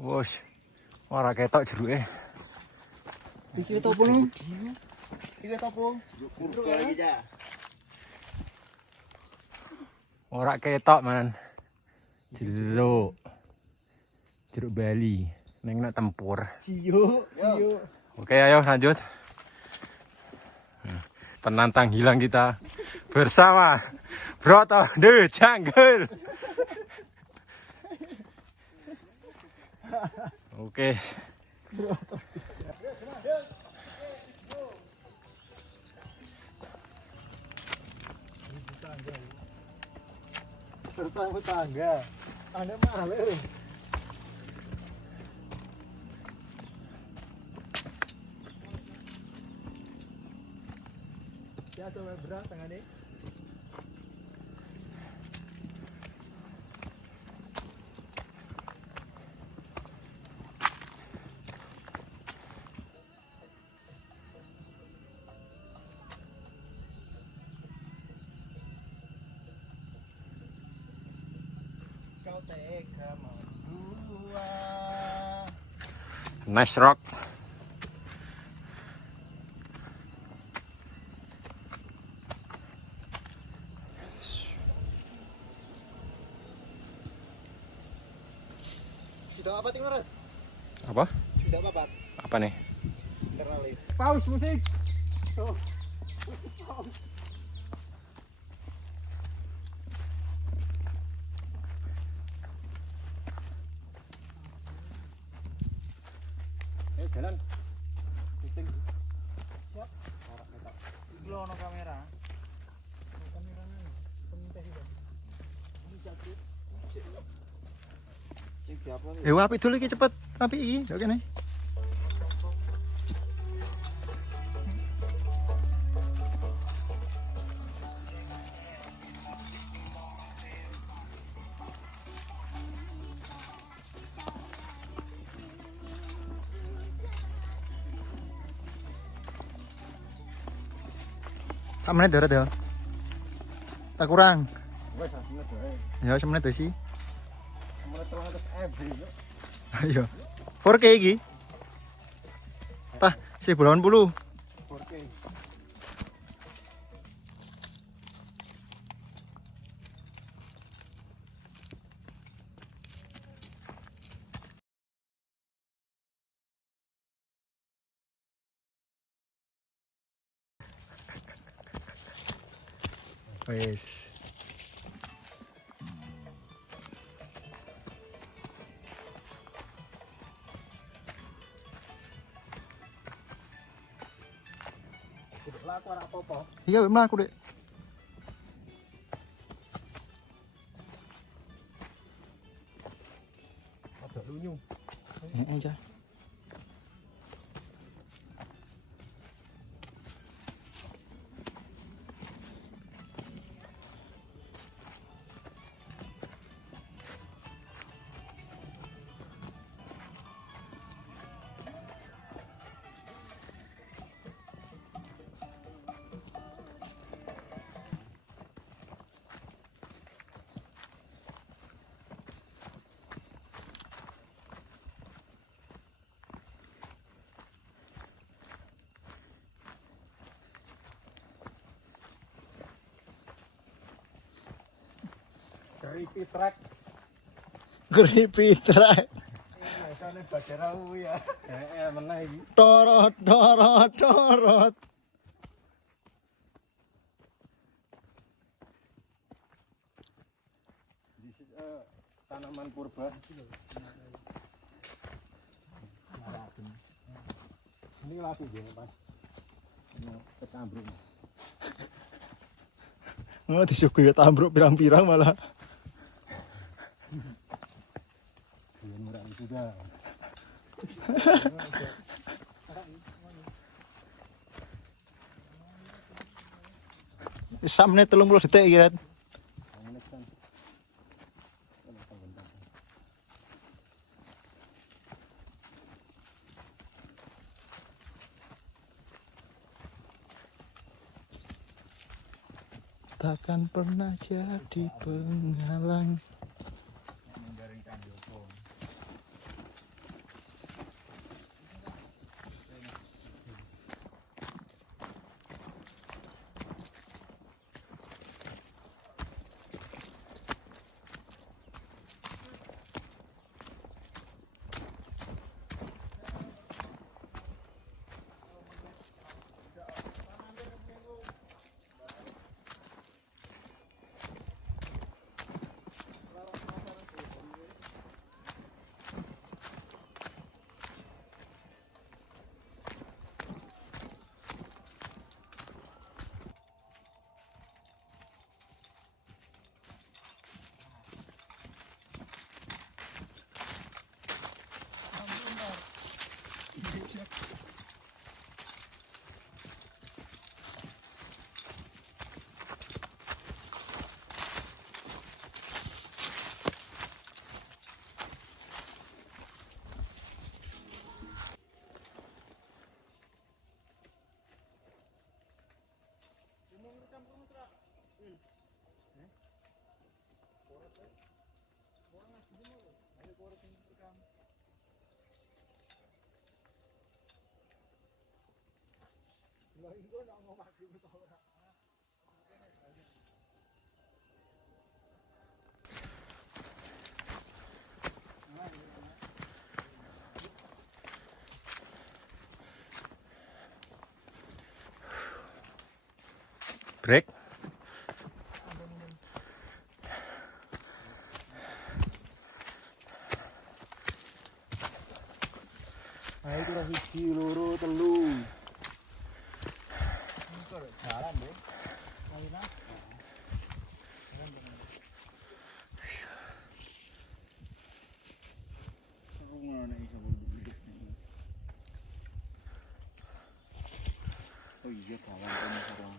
Wos, ora ketok jeruke. Iki topo lu? Iki topo? Ora ketok, Man. Jeruk. Jeruk Bali. Neng nak tempur. Ciyo. Oke, ayo lanjut. Penantang hilang kita bersama Broto The Jungle. Oke. Tetangga. Anda maler. Ya coba berat tangannya. Kau tega mau dua. Nice rock. Sudah apa tinggal? Apa? Sudah apa? Apa nih? Terlalu. Paus musik. Oh. Jalan. Siap. Belum ada kamera. Kameranya peminta juga. Ini jatuh. Api dulu iki cepet. Api iki, oke nih. Sama menit ya, tak kurang. Ya, semenit tuh sih. Ayo. 4K iki. Tah, 1080. 4K. Wes. Laku ora apa-apa. Iya, mlaku, Dek. Ada lunyu. Aja. Creepy track. Creepy track. Biasanya Bajarau ya. Meneh iki. Torot, torot, torot. This is tanaman purba. Ini laku ya, Mas. Ketambruk. Nggak disuguhi tambruk pirang-pirang malah. Murah juga. Samne 30 detik iki, Rat. takkan pernah jadi penghalang. Break. Nah itu lah siji loro telu. Jalan deh. Oh iya kawan sekarang.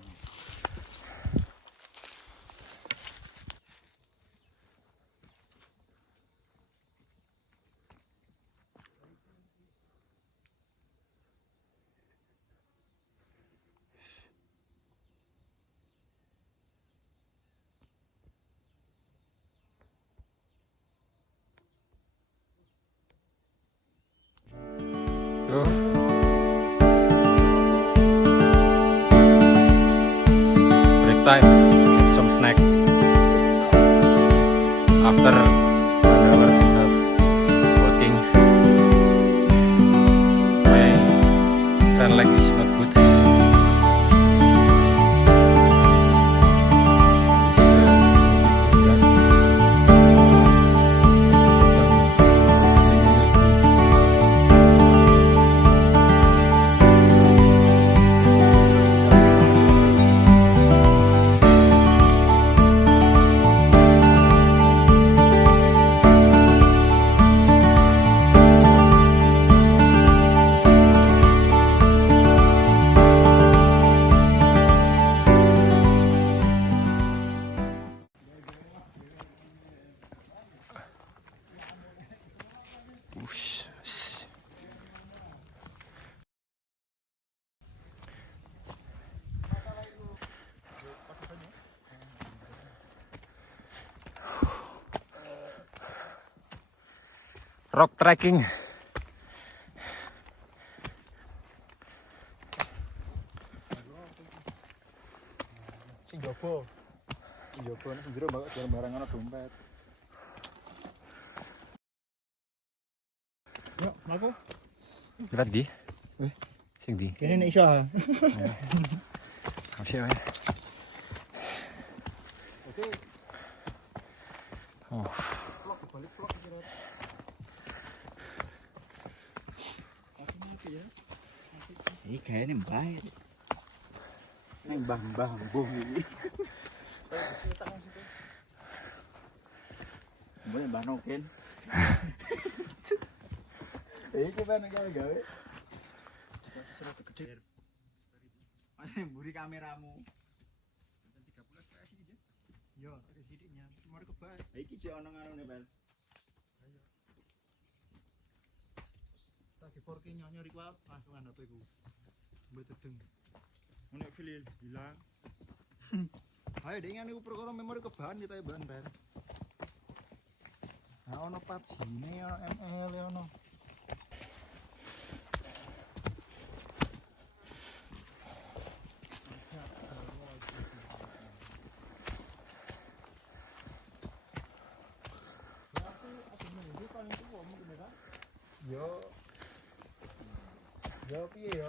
Yo. Break time. Get some snack. After 1 hour of working, my fan leg is not good. Rock trekking. Sing jopo. Sing jopo nek sing jero bawa barang ana dompet. Yuk, mlaku. Berat di? Sing di. Kene nek iso. Masih wae. Oke. Oh. Vlog balik vlog kira. Iki kayaknya mbah. Neng mbah-mbah mbuh iki. Boleh mbah noken. Iki ben gawe. Gede. Masih mburi kameramu. 13 fps iki. Yo, dari sidiknya. Mari kebal. Iki sik ono ngarone, Bal. Lagi 4K nyari kuat langsung HP ku. Mbetedeng. Nek file hilang. Ayo dengan iku perkara memori kebahan kita ya ban. Nah ono PUBG ini ono ML ya ono. Yo piye yo?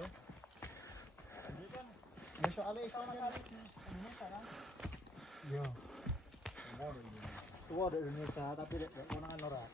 Ya soalnya iso kan yo. Tua di Indonesia tapi dek konangan ora.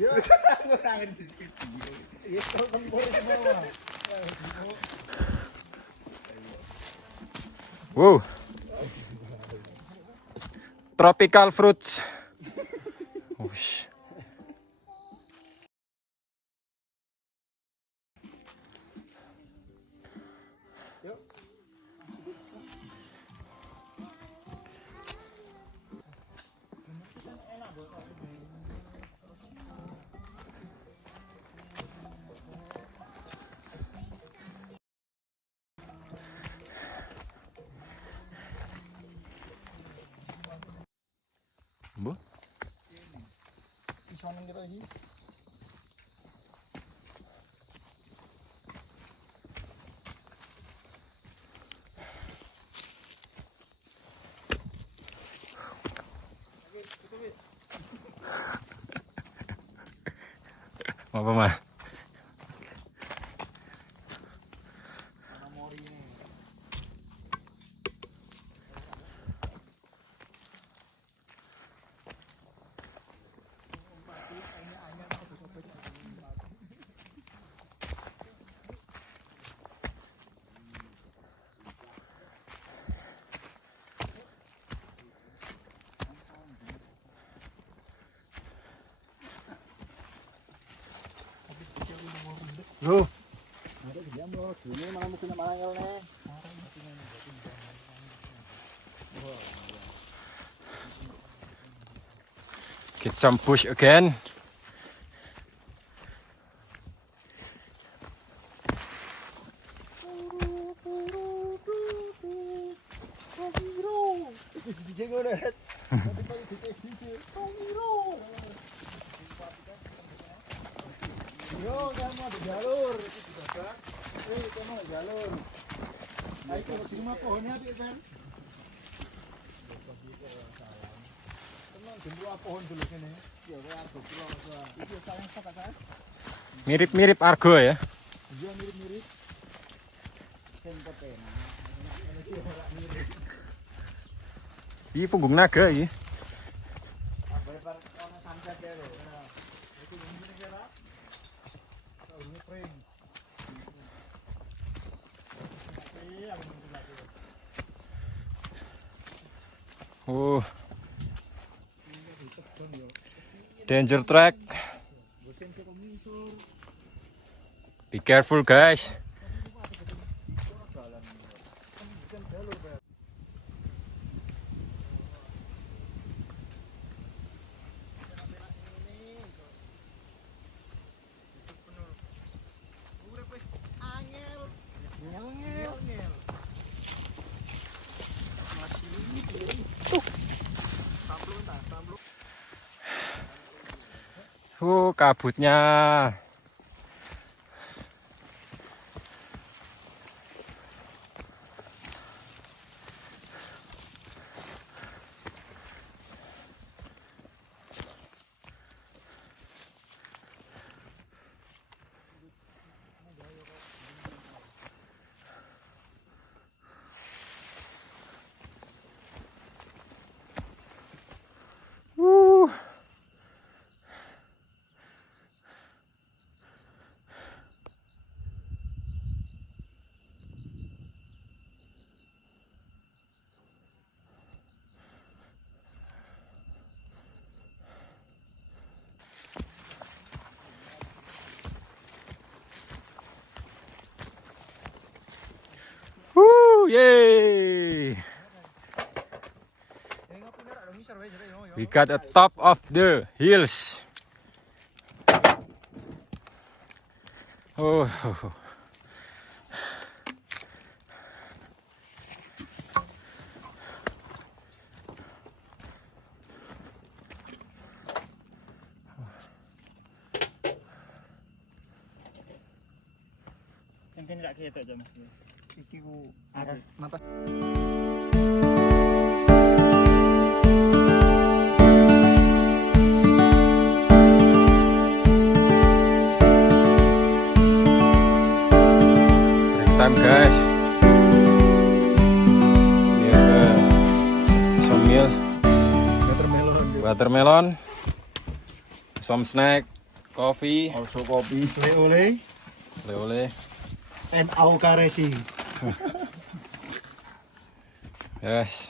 Yo, ngurangin diskusi. Itu lembur semua. Wow. Tropical fruits. Ush. Bu. Iso nang kira iki. Apa mah? Yo. Ada dia mau dulu malah mesti marangel ne. Get some push again. DJ ngonet. Tapi kalau DJ Yo, kamu ada jalur. Kamu ada jalur. Ayo kalau sini mah pohonnya tuh kan. Tenang, jemput pohon dulu sini. Ya, kayak argo pulau. Itu sayang apa kan? Mirip-mirip argo ya. Iya mirip-mirip. Tempat enak. Ini punggung naga ini. Apa ya ono sunset ya lho. Itu ini kira. Ini pring. Oh. Danger track. Be careful guys. Kabutnya. yay! We got a top of the hills. Oh. Sampai tidak kita aja mas. Iki ku arah Mata. Break time guys. We have some meals, watermelon, some snack, coffee, Also kopi, oleh-oleh, oleh-oleh. and auka racing. Yes.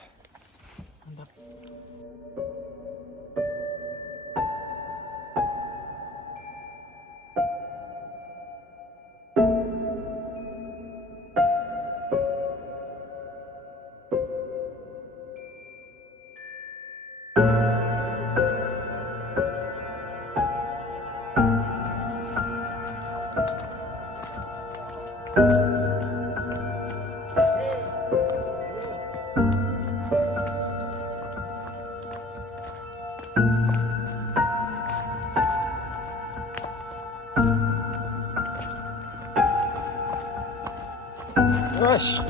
Gosh.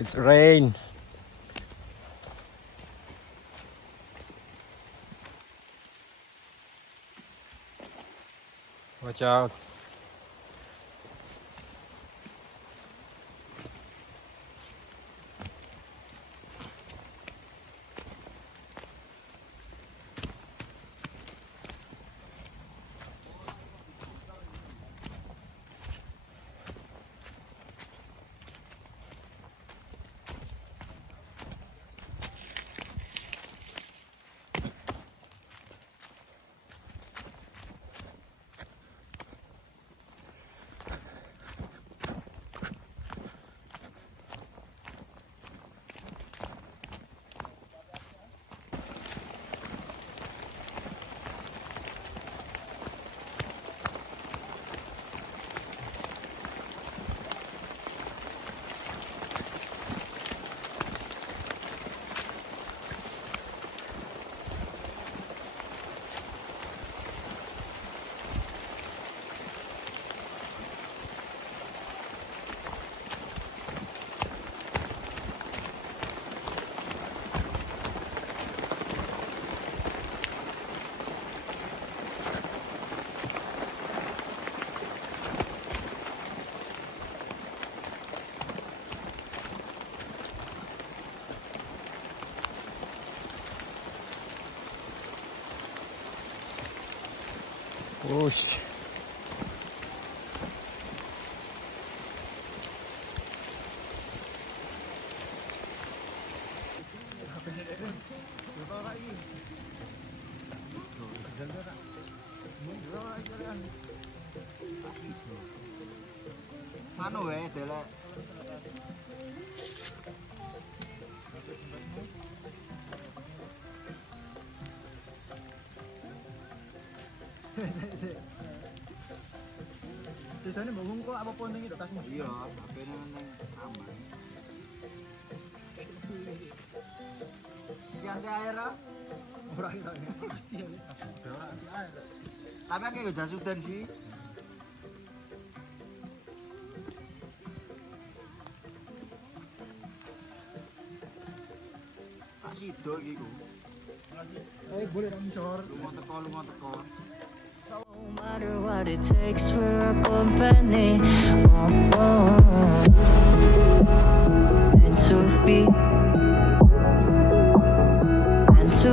It's rain. Watch out. Whoosh. Anu delok. Tujuannya bangun kok apa penting itu tasmu? Iya, HP-ne nang aman. Ganti air ah. Ora kira. Tapi aku gak jas udan sih. iki ku. Boleh dong misor. Lunga teko. No matter what it takes for a company. Meant to be. Meant to